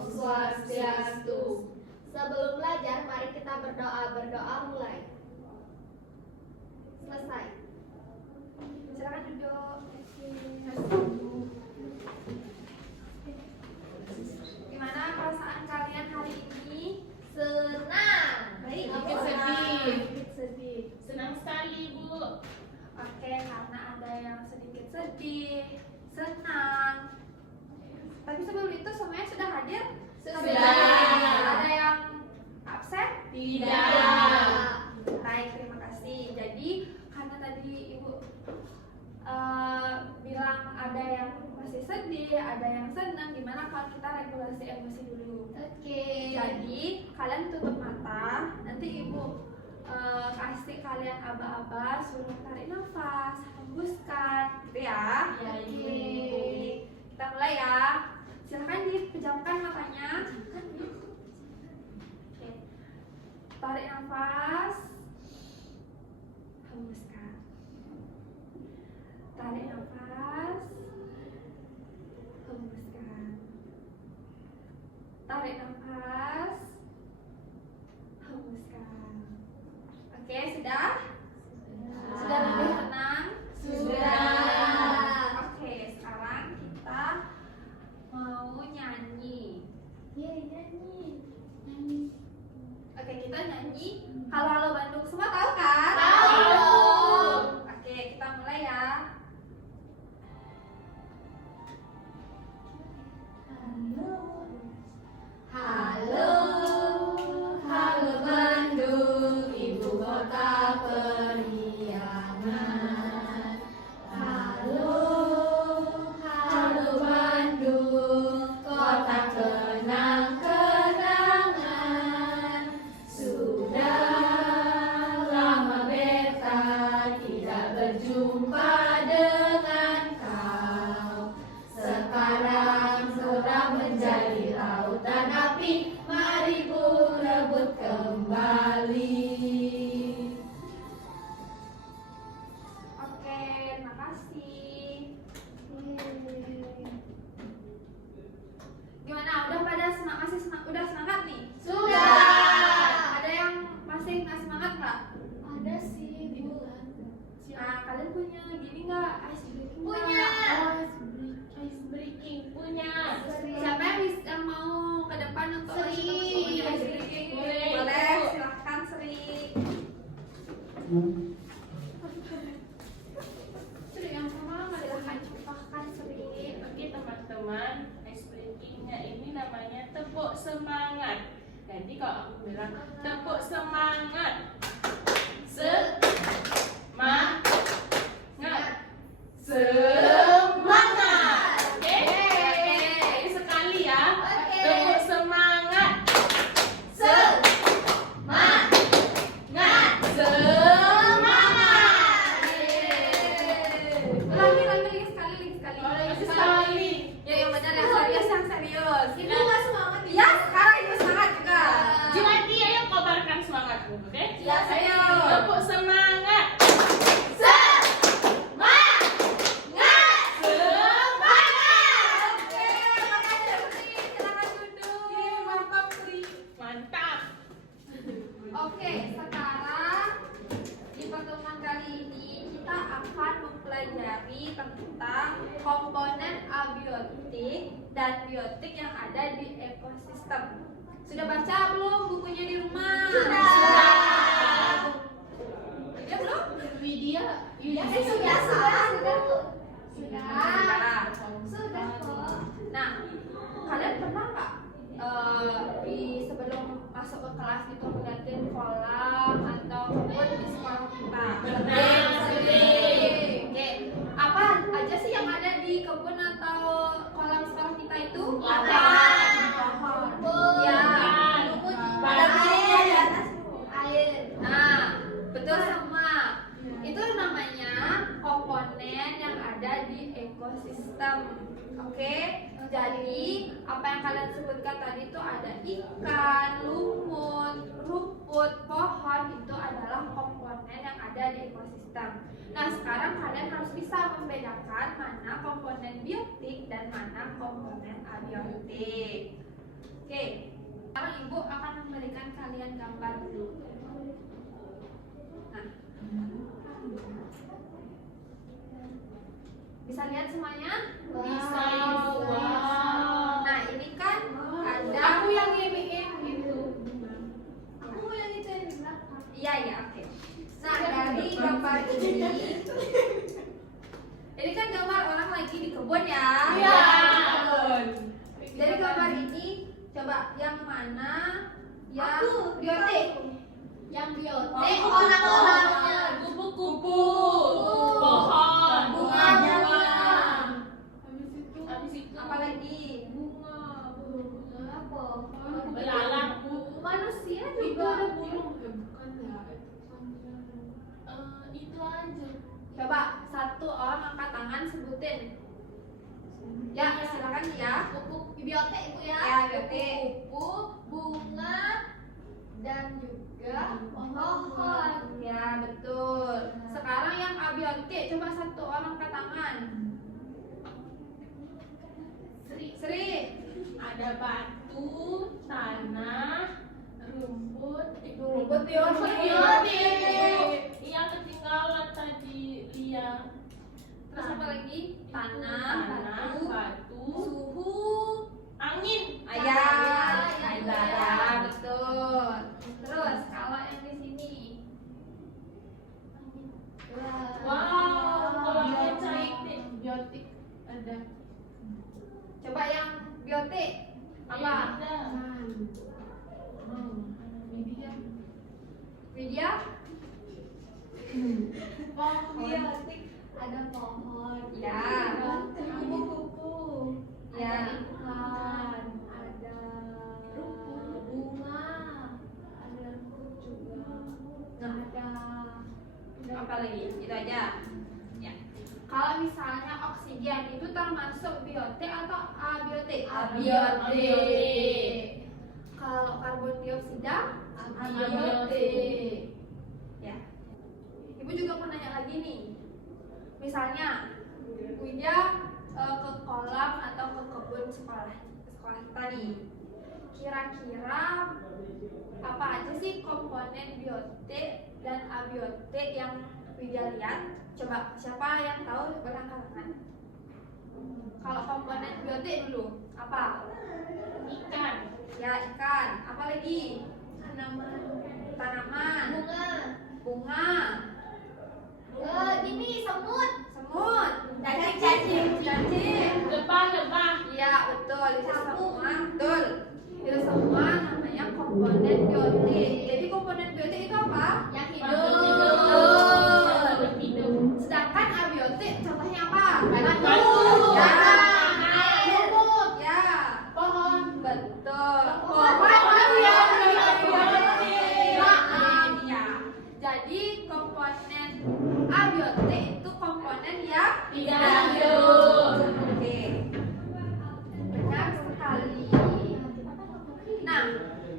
Om Swastiastu. Sebelum belajar, mari kita berdoa. Berdoa mulai. Selesai. Silakan duduk. Gimana perasaan kalian hari ini? Senang. Baik. Sedikit Sedih. Senang sekali, Bu. Oke, karena ada yang sedikit sedih, senang. Tapi sebelum itu semuanya sudah hadir? Sudah. Ada yang absen? Tidak. Baik, terima kasih. Jadi karena tadi Ibu bilang ada yang masih sedih, ada yang senang, gimana kalau kita regulasi emosi dulu? Oke. Jadi kalian tutup mata, nanti Ibu kasih kalian aba-aba, suruh tarik nafas, hembuskan, gitu ya. Ya, Oke. Kita mulai ya. Silahkan dipejamkan matanya. Oke. Tarik nafas, hembuskan. Tarik nafas, hembuskan. Tarik nafas, hembuskan. Oke, sudah? Sudah lebih tenang? Sudah. Oke, sekarang kita mau nyanyi. Yeay, nyanyi. Oke, kita nyanyi Halo-Halo Bandung. Semua tahu kan? Tahu. Oke, kita mulai ya. Halo, halo Bandung, ibu kota periangan. Halo, halo Bandung, kota kenang-kenangan. Sudah lama beta tidak berjumpa dengan kau. Sekarang sudah menjadi lautan api, mari ku rebut kembali. Oke, terima kasih. Gimana? Udah pada udah semangat nih? Sudah. Ada yang masih nggak semangat nggak? Ada sih bulan. Nah, kalian punya gini nggak ice breaking? Punya. Ice breaking punya. Siapa yang mau ke depan untuk Sri. ice breaking? Boleh. Boleh, silahkan Sri. Sri yang sama silahkan contohkan Sri. Oke teman-teman, ice breakingnya ini namanya tepuk semangat. Jadi kalau aku bilang tepuk semangat, semangat, semangat. Oke, sekali ya. Oke. Tepuk semangat, Semangat. semangat. Lagi sekali. Masih sekali. Ya yang benar yang serius Ibu nggak semangat Ya, sekarang ibu semangat juga. Jumati, ayo kobarkan semangatmu, oke? Ya, saya. Tepuk semangat. Semangat. Semangat. Oke, makasih Sri. Silakan duduk. Mantap, Sri. Mantap. Oke, sekarang di pertemuan kali ini kita akan mempelajari tentang komponen abiotik dan biotik yang ada di ekosistem. Sudah baca belum bukunya di rumah? Sudah. Sudah belum? Widya. Sudah. Sudah kok. Nah, kalian pernah nggak di sebelum masuk ke kelas itu ngeliatin kolam atau kebun di sekolah kita? Sering. Oke, apa aja sih yang ada di kebun atau kolam sekolah kita itu? Pohon. Pohon. Ya. Pada air di atas air. Nah, betul semua. Itu namanya komponen yang ada di ekosistem. Oke? Jadi, apa yang kalian sebutkan tadi itu ada ikan, lumut, rumput, pohon, itu adalah komponen yang ada di ekosistem. Nah, sekarang kalian harus bisa membedakan mana komponen biotik dan mana komponen abiotik. Oke. Sekarang ibu akan memberikan kalian gambar dulu. Nah, bisa lihat semuanya? Bisa. Wow. Nah, ini kan ada. Aku yang iniin itu. Aku yang itu yang di belakang. Iya, iya, oke. Nah, dari gambar ini kan gambar orang lagi di kebun ya. Iya. Dari gambar ini, coba yang mana yang Aku. biotik? Yang biotik Oh, orang-orangnya. Kupu-kupu, pohon, Bunganya. Habis itu Apa lagi? bunga, Apa? belalang, Manusia itu juga. ada burung. Bukan ya? Itu aja. Coba satu orang angkat tangan sebutin. Ya, silakan ya. Kupu biotik itu ya. Ya, biotik. Kupu, bunga, dan juga pohon. Ya, betul. Sekarang yang abiotik, coba satu orang angkat tangan. Sri. Ada batu, tanah, rumput, Rumput biotik. Iya ketinggalan tadi Lia. Terus apa lagi? Tanah, Tanah, batu, batu, suhu, angin, ayam, Cahaya. ya, betul. Terus kalau yang di sini, Wow, kalau Biotik. cantik, biotik ada. coba yang biotik apa? Ada. Widya? Biotik ada pohon. Ya. Ada kupu-kupu. Ya. Ada ikan. Ada bunga. Ada rumput juga. Nah. Ada Apa lagi? Itu aja. Ya. Kalau misalnya oksigen itu termasuk biotik atau abiotik? Abiotik. Kalau karbon dioksida? Abiotik. Ya. Ibu juga mau nanya lagi nih. Misalnya Widya ke kolam atau ke kebun sekolah kita nih. Kira-kira apa aja sih komponen biotik dan abiotik yang Widya lihat? Coba siapa yang tahu berangkat tangan? Kalau komponen biotik dulu apa? Ikan, Ya, ikan. Apa lagi? tanaman. Tanaman, Bunga. bunga, Gini semut. semut, Cacing. lebah. Iya, betul. Itu semua, betul. Itu semua namanya komponen biotik. Jadi komponen biotik itu apa? Yang Makhluk hidup. Makhluk hidup. Sedangkan abiotik contohnya apa? Batu. Ya. Air. Ya. Pohon. Betul. Pohon. Ya. Biotik. Ya. Jadi komponen abiotik itu komponen yang Hidup. Oke. Benar sekali. Nah,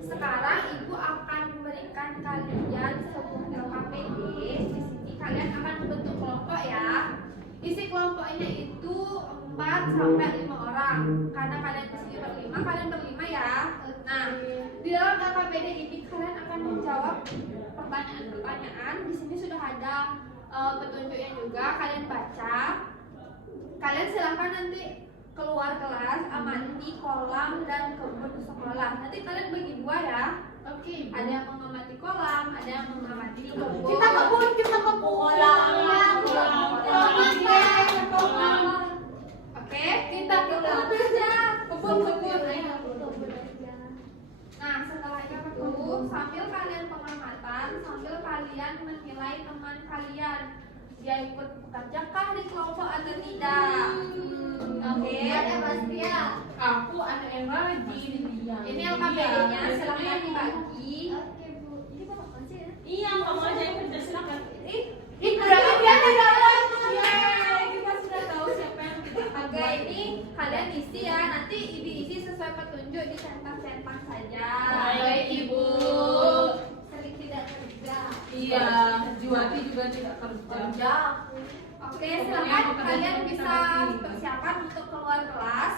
sekarang ibu akan memberikan kalian sebuah LKPD. Di sini kalian akan membentuk kelompok ya. Isi kelompoknya itu 4 sampai 5 orang. Karena kalian di sini berlima, kalian berlima ya. Nah, di dalam LKPD ini kalian akan menjawab pertanyaan-pertanyaan. Di sini sudah ada petunjuknya juga. Kalian baca. Kalian silahkan nanti keluar kelas, amati kolam dan kebun sekolah. Nanti kalian bagi dua ya. Oke. Ada yang mengamati kolam, ada yang mengamati kebun. Kita kebun. Oke, kita aja kebun. Nah, setelah itu sambil kalian pengamatan, sambil kalian menilai teman kalian, dia ikut bekerjakah di kelompok atau tidak. Oke. Ada Bastia. Aku ada yang rajin. Ini LKPD-nya silahkan dibagi. Oke Bu. Ini Bapak masih ya? Iya, kamu aja yang kerja silakan. Berarti dia tidak Yeay, kita sudah tahu siapa yang tidak. Oke, ini kalian isi ya. Nanti diisi sesuai petunjuk, dicentak-centang saja. Baik, Ibu. Sering tidak kerja. Iya, Juwati juga tidak kerja. Oke, silakan kalian bisa persiapan untuk keluar kelas.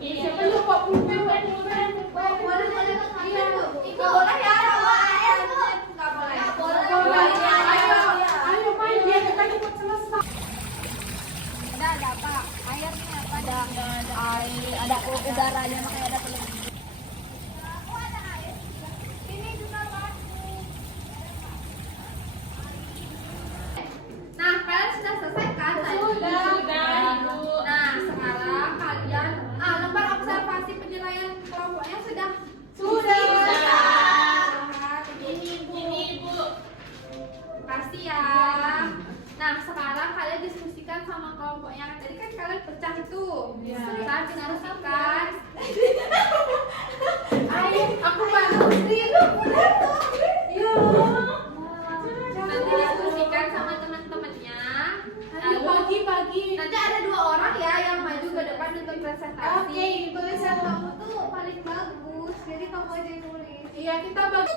Siapa lupa pulpen? ada air, ada udaranya, makanya ada telur. Nah, kalian sudah selesai kan tadi? Sudah, Ibu. Nah, sekarang kalian lembar observasi penilaian kelompoknya sudah. Sudah. Nah, Ini Ibu. kasih ya. Nah, sekarang kalian diskusikan sama kelompoknya. Tadi kan kalian pecah itu. Iya. Sekarang diskusikan. Ayo, aku bantu sih. Iya. Nanti diskusikan sama teman-temannya. Lalu Pagi. nanti ada 2 orang ya yang maju ke depan untuk presentasi. Oke, tulisan kamu tuh paling bagus. Jadi kamu aja yang nulis. Iya, kita bagi.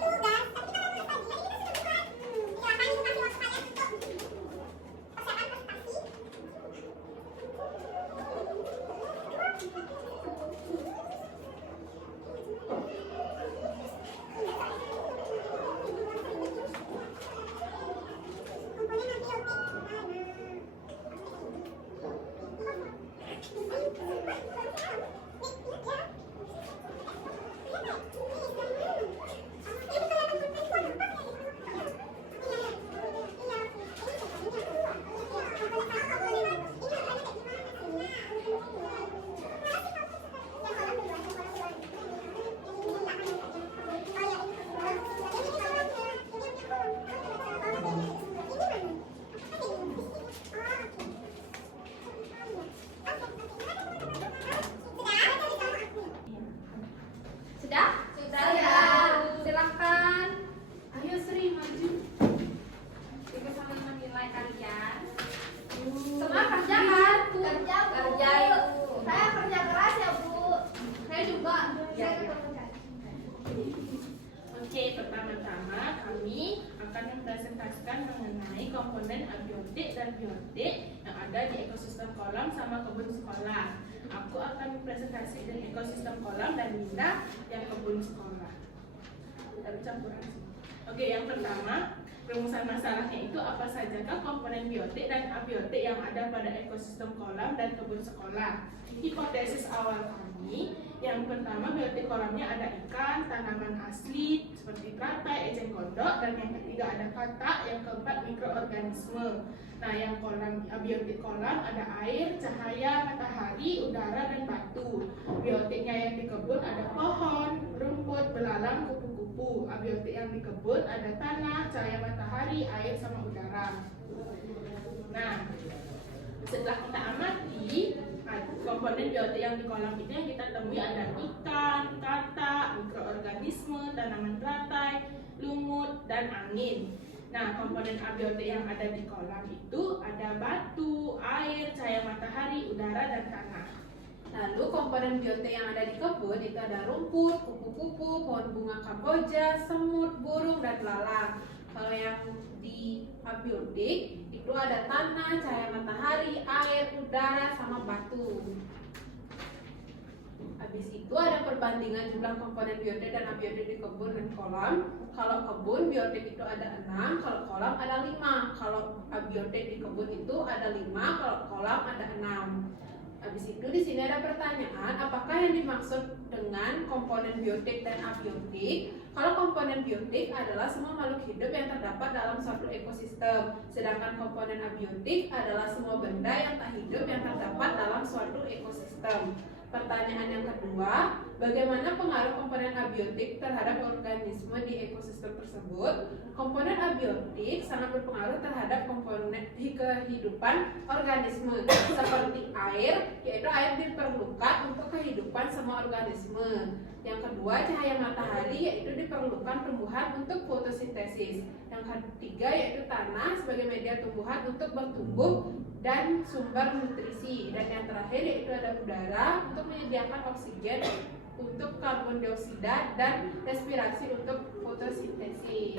Sudah? Sudah. Silakan. Ayo Sri maju. Ibu sama menilai kalian. Semua kerjakan. Kerja, Bu. Kerja Ibu. Saya kerja keras ya, Bu. Saya juga. Ya, Saya ya. kerja. Oke, pertama-tama kami akan mempresentasikan mengenai komponen abiotik dan biotik yang ada di ekosistem kolam sama kebun sekolah. Aku akan mempresentasi dari ekosistem kolam dan Linda yang kebun sekolah. Kita campuran. Oke, yang pertama, rumusan masalahnya itu apa sajakah komponen biotik dan abiotik yang ada pada ekosistem kolam dan kebun sekolah. Hipotesis awal kami, yang pertama biotik kolamnya ada ikan, tanaman asli seperti teratai, eceng gondok, dan yang ketiga ada katak, yang keempat mikroorganisme. Nah, yang kolam abiotik kolam ada air, cahaya, matahari, udara, dan batu. Biotiknya yang di kebun ada pohon, rumput, belalang, kupu-kupu. Abiotik yang di kebun ada tanah, cahaya matahari, air, sama udara. Nah, setelah kita amati komponen biotik yang di kolam itu yang kita temui ada ikan, katak, mikroorganisme, tanaman teratai, lumut, dan angin. Nah, komponen abiotik yang ada di kolam itu ada batu, air, cahaya matahari, udara, dan tanah. Lalu komponen biotik yang ada di kebun itu ada rumput, kupu-kupu, pohon bunga kamboja, semut, burung, dan belalang. Kalau yang di abiotik itu ada tanah, cahaya matahari, air, udara, sama batu. Habis itu ada perbandingan jumlah komponen biotik dan abiotik di kebun dan kolam. Kalau kebun biotik itu ada 6, kalau kolam ada 5. Kalau abiotik di kebun itu ada 5, kalau kolam ada 6. Habis itu di sini ada pertanyaan, apakah yang dimaksud dengan komponen biotik dan abiotik? Kalau komponen biotik adalah semua makhluk hidup yang terdapat dalam suatu ekosistem, sedangkan komponen abiotik adalah semua benda yang tak hidup yang terdapat dalam suatu ekosistem. Pertanyaan yang kedua, bagaimana pengaruh komponen abiotik terhadap organisme di ekosistem tersebut? Komponen abiotik sangat berpengaruh terhadap komponen kehidupan organisme, seperti air, yaitu air diperlukan untuk kehidupan semua organisme. Yang kedua, cahaya matahari, yaitu diperlukan tumbuhan untuk fotosintesis. Yang ketiga, yaitu tanah sebagai media tumbuhan untuk bertumbuh dan sumber nutrisi. Dan yang terakhir yaitu ada udara untuk menyediakan oksigen untuk karbon dioksida dan respirasi untuk fotosintesis.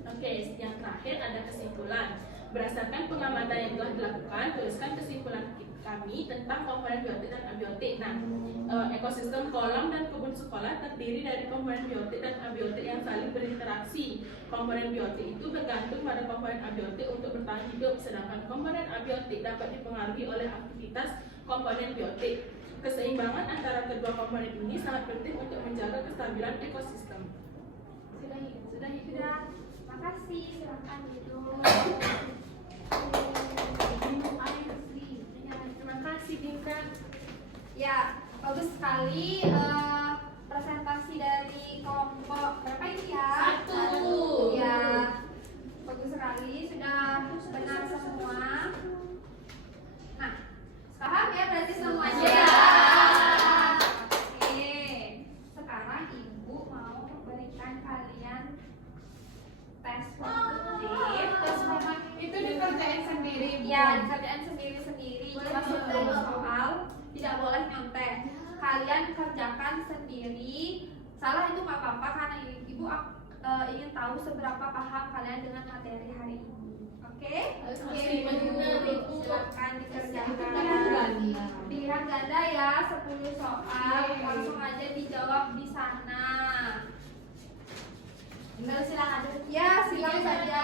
Oke, yang terakhir ada kesimpulan. Berdasarkan pengamatan yang telah dilakukan, tuliskan kesimpulan kami tentang komponen biotik dan abiotik. Nah, ekosistem kolam dan kebun sekolah terdiri dari komponen biotik dan abiotik yang saling berinteraksi. Komponen biotik itu bergantung pada komponen abiotik untuk bertahan hidup, sedangkan komponen abiotik dapat dipengaruhi oleh aktivitas komponen biotik. Keseimbangan antara kedua komponen ini sangat penting untuk menjaga kestabilan ekosistem. Sudah. Makasih, silakan duduk. Terima kasih Dinka. Ya, bagus sekali presentasi dari kelompok berapa ini ya? 1. Ya, bagus sekali, sudah benar semua. Nah, paham ya berarti semuanya? Ya. Oke, sekarang Ibu mau memberikan kalian tes formatif. Itu dikerjain sendiri, Bu. Ya, dikerjain sendiri-sendiri. Cuma 10 soal, tidak boleh nyontek. Kalian kerjakan sendiri. Salah itu nggak apa-apa karena Ibu ingin tahu seberapa paham kalian dengan materi hari ini. Oke? Benar, Ibu. Silakan dikerjakan. Pilihan ganda ya, 10 soal. Langsung aja dijawab di sana. Silakan. Ya, silakan saja.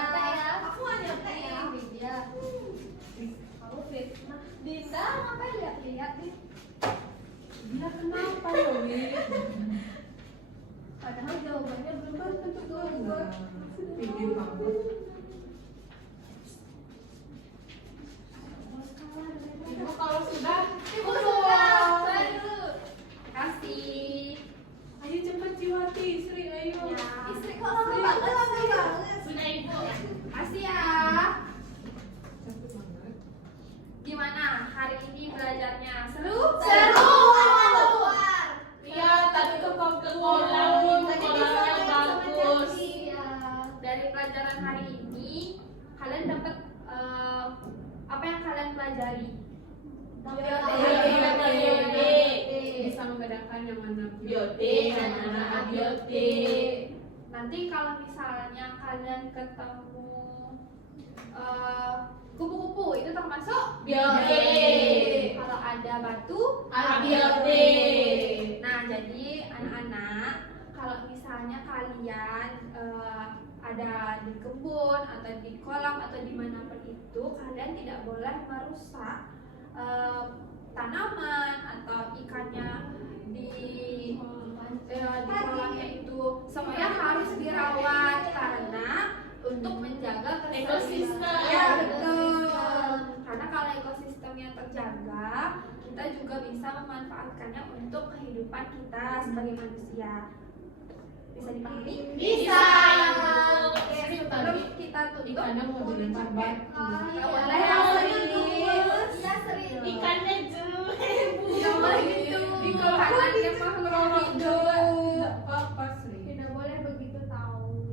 Aku nggak nyontek ya. Iya. Kamu fitnah. Dinda ngapain lihat-lihat nih? Dia kenapa ya, Wi? Padahal jawabannya belum tentu Pinggir kamu. Ibu kalau sudah, Ibu sudah. Baru. Kasih. ayo cepat Jiwati, Sri, ayo. Ya. Istri kok lama banget. Sudah Ibu. Kasih ya. Gimana hari ini belajarnya? Seru? Seru. Iya, tadi ke kolam yang bagus. Iya. Dari pelajaran hari ini kalian dapat apa yang kalian pelajari? Bisa membedakan yang mana Biotik dan mana abiotik. Nanti kalau misalnya kalian ketemu kupu-kupu itu termasuk Biotik. Kalau ada batu Abiotik. Nah, jadi anak-anak, kalau misalnya kalian ada di kebun atau di kolam atau dimanapun itu, kalian tidak boleh merusak tanaman atau ikannya di kolamnya itu. Semuanya harus dirawat karena untuk menjaga Ekosistem. Ya, betul. Karena kalau ekosistemnya terjaga, kita juga bisa memanfaatkannya untuk kehidupan kita sebagai manusia. Bisa dipahami? Bisa. Oke, sebelum kita tutup, Ikannya mau dilempar batu. nggak boleh yang serius. Iya serius. Ikannya jelek. Nggak boleh gitu. Di kanannya makhluk hidup. Apa, Sri? Tidak boleh begitu tahu.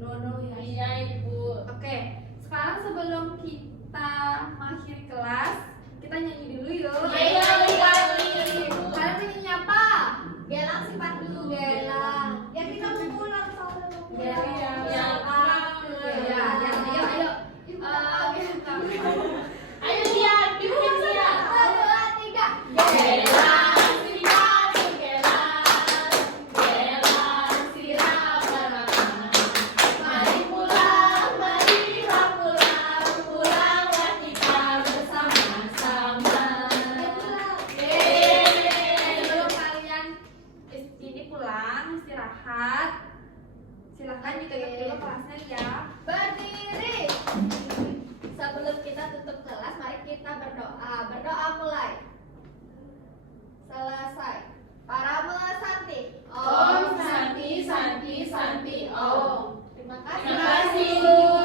Iya Ibu. Oke, sekarang sebelum kita mengakhiri kelas, kita nyanyi dulu yuk. Iya, iya. Kalian nyanyi apa? Gelang sifat dulu gelang. Ya kita mau pulang soalnya mau pulang. Iya. Iya. Ya, ayo. Ayo lihat, bikin lihat. 1, 2, 3. Gelang sifat gelang, gelang sirap berenang. Mari pulang, marilah pulang, pulanglah kita bersama-sama. Sebelum kalian ini pulang istirahat, silahkan ditutup dulu kelasnya ya. Berdiri. Sebelum kita tutup kelas, mari kita berdoa. Berdoa mulai. Selesai. Parabole Santi. Om Santi Santi Santi Om. Terima kasih. Terima kasih.